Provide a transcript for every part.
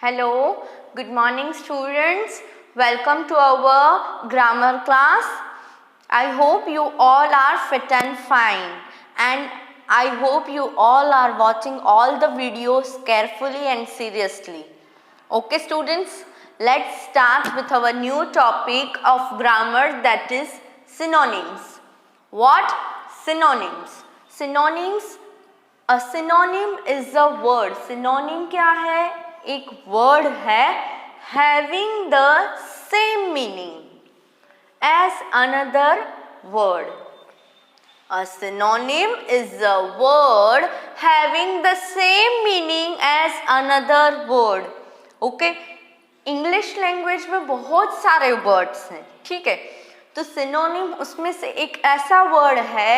Hello, good morning students. Welcome to our grammar class. I hope you all are fit and fine, and I hope you all are watching all the videos carefully and seriously. Okay students, let's start with our new topic of grammar, that is synonyms. What? Synonyms. Synonyms. A synonym is a word. Synonym क्या है? एक word है having the same meaning as another word. A synonym is a word having the same meaning as another word. Okay? English language में बहुत सारे words हैं, ठीक है? तो सिनोनिम उसमें से एक ऐसा वर्ड है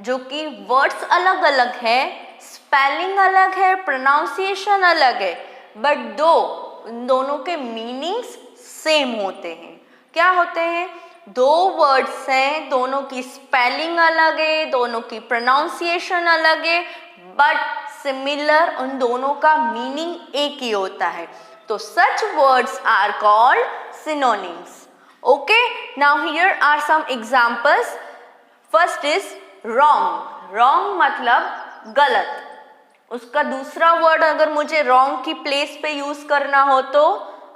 जो कि वर्ड्स अलग अलग है, स्पेलिंग अलग है, प्रोनाउंसिएशन अलग है, बट उन दोनों के मीनिंग्स सेम होते हैं. क्या होते हैं? दो वर्ड्स हैं, दोनों की स्पेलिंग अलग है, दोनों की प्रोनाउंसिएशन अलग है, बट सिमिलर, उन दोनों का मीनिंग एक ही होता है. तो such words are called synonyms. Okay, now here are some examples. First is wrong. Wrong मतलब गलत. उसका दूसरा वर्ड अगर मुझे wrong की प्लेस पे यूज करना हो तो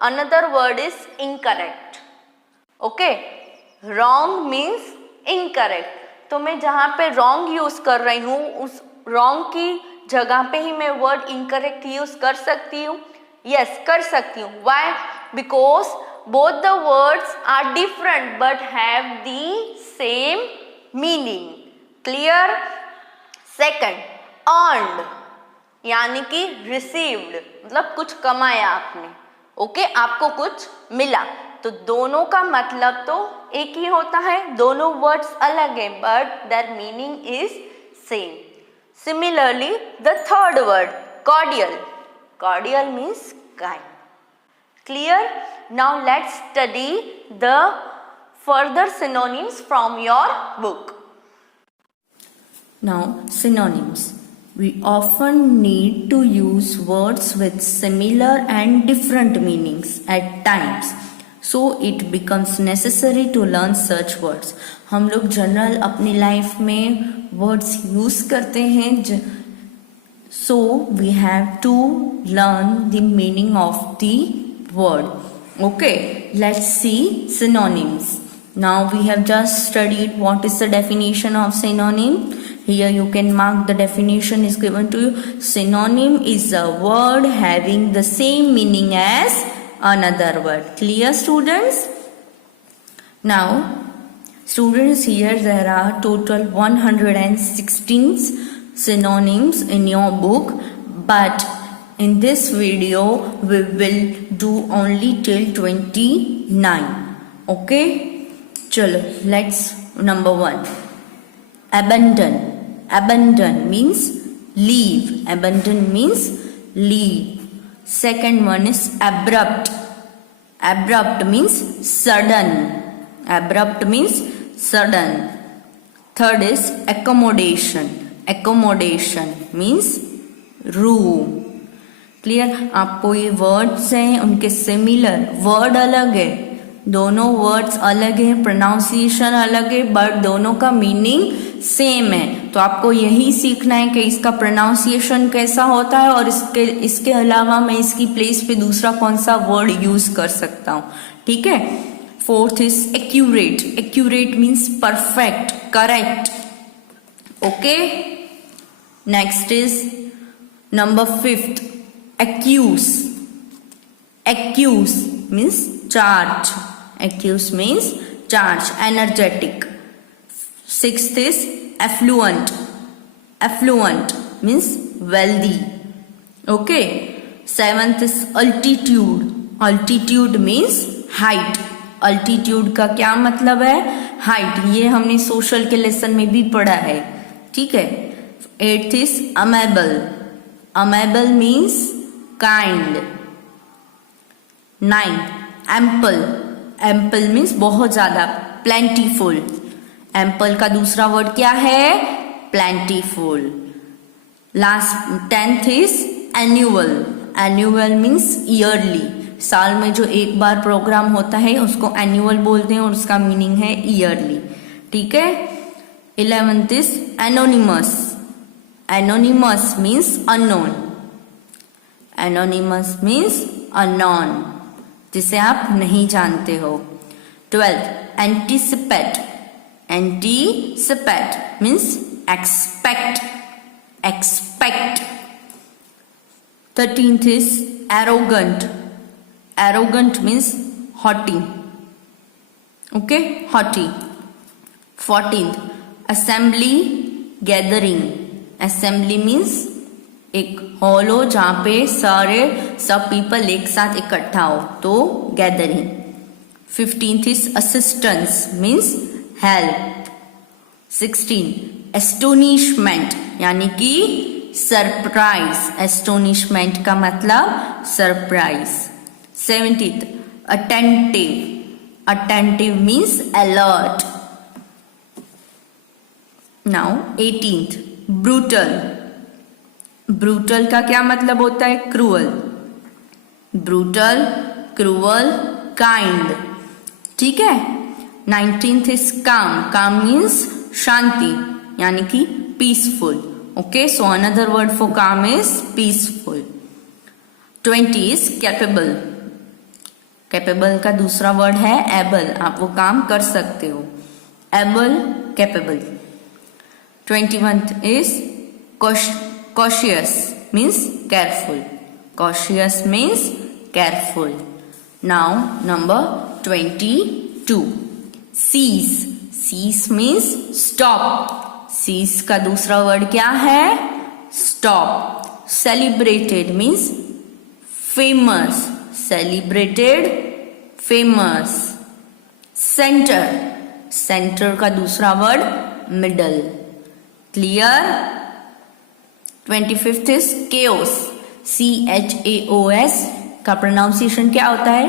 another word is incorrect. Okay, wrong means incorrect. तो मैं जहाँ पे wrong यूज कर रही हूँ उस wrong की जगह पे ही मैं वर्ड incorrect यूज कर सकती हूँ. Yes, कर सकती हूँ. Why? Because both the words are different but have the same meaning. Clear? Second, earned यानी कि रिसीव्ड मतलब कुछ कमाया आपने. ओके, आपको कुछ मिला. तो दोनों का मतलब तो एक ही होता है, दोनों वर्ड्स अलग हैं but there meaning is same. Similarly the third word cordial. Cordial means kind. Clear? Now let's study the further synonyms from your book. Now synonyms. We often need to use words with similar and different meanings at times, so it becomes necessary to learn such words. हम लोग general अपनी life में words use करते हैं, so we have to learn the meaning of the word. Okay, let's see synonyms. Now we have just studied what is the definition of synonym. Here you can mark the definition is given to you. Synonym is a word having the same meaning as another word. Clear students? Now students, here there are total 116 synonyms in your book, but in this video we will do only till 29. Okay, chalo, let's. Number 1, abandon. Abandon means leave. Abandon means leave. Second one is abrupt. Abrupt means sudden. Abrupt means sudden. Third is accommodation. Accommodation means room. Clear? आपको ये words हैं, उनके similar word अलग है, दोनों words अलग है, pronunciation अलग है, बट दोनों का मीनिंग सेम है. तो आपको यही सीखना है कि इसका प्रोनाउंसिएशन कैसा होता है और इसके अलावा मैं इसकी प्लेस पे दूसरा कौन सा वर्ड यूज कर सकता हूँ. ठीक है? Fourth is accurate. Accurate means perfect, correct. Okay, next is number 5th, accuse. Accuse means charge. Accuse means charge, energetic. 6th is affluent. Affluent means wealthy. Okay. 7th is altitude. Altitude means height. Altitude का क्या मतलब है? height. ये हमने social के lesson में भी पढ़ा है. ठीक है. 8th is amiable. Amiable means kind. 9th, ample. Ample means बहुत ज्यादा, plentiful. Ample का दूसरा वर्ड क्या है? plentiful. Last 10th is annual. Annual means yearly, साल में जो एक बार प्रोग्राम होता है उसको एनुअल बोलते हैं और उसका मीनिंग है ईयरली, ठीक है। 11th is anonymous. Anonymous means unknown, anonymous means unknown, जिसे आप नहीं जानते हो। 12th anticipate. Anticipate means expect, expect. 13th is arrogant. Arrogant means haughty. Okay, haughty. 14th assembly gathering. Assembly means एक हॉल हो जहाँ पे सब पीपल एक साथ इकट्ठा हो, तो gathering. 15th is assistance means help. 16 astonishment यानी कि सरप्राइज, एस्टोनिशमेंट का मतलब surprise. 17th attentive. Attentive means alert. Now 18th brutal. Brutal का क्या मतलब होता है? क्रूअल। ब्रूटल, क्रूअल, काइंड, ठीक है। 19th इज काम। काम मीन्स शांति यानी कि peaceful. Okay, so another word for calm is peaceful. 20 is capable. Capable का दूसरा वर्ड है able, आप वो काम कर सकते हो। Able, capable. 21st is cautious means careful. Cautious means careful. Now number 22. Cease. Cease means stop. Cease का दूसरा वर्ड क्या है? Stop. Celebrated means famous, celebrated, famous. Centre. Centre का दूसरा word middle. Clear? 25th is chaos. CHAOS का pronunciation क्या होता है?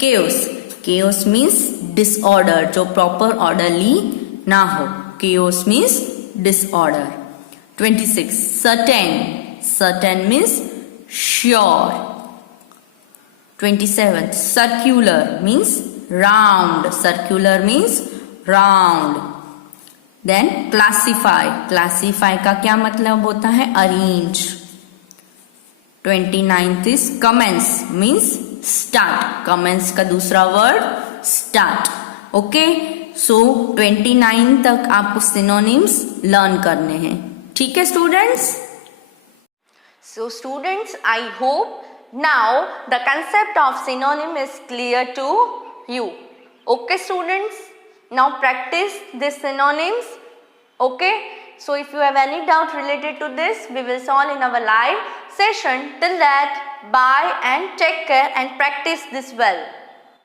केओस। केओस मीन्स डिसऑर्डर, जो प्रॉपर ऑर्डरली ना हो। Chaos means disorder. 26 certain. Certain means sure. 27 circular means round. Circular means round. Then classify. Classify का क्या मतलब होता है? arrange. 29th is commence means start. commence का दूसरा वर्ड start. Okay? सो 29 तक आपको सिनोनिम्स लर्न करने हैं, ठीक है students? So students, I hope now the concept of synonym is clear to you. Okay students, now practice these synonyms. Okay, so if you have any doubt related to this, we will solve in our live session. Till that, bye and take care and practice this well.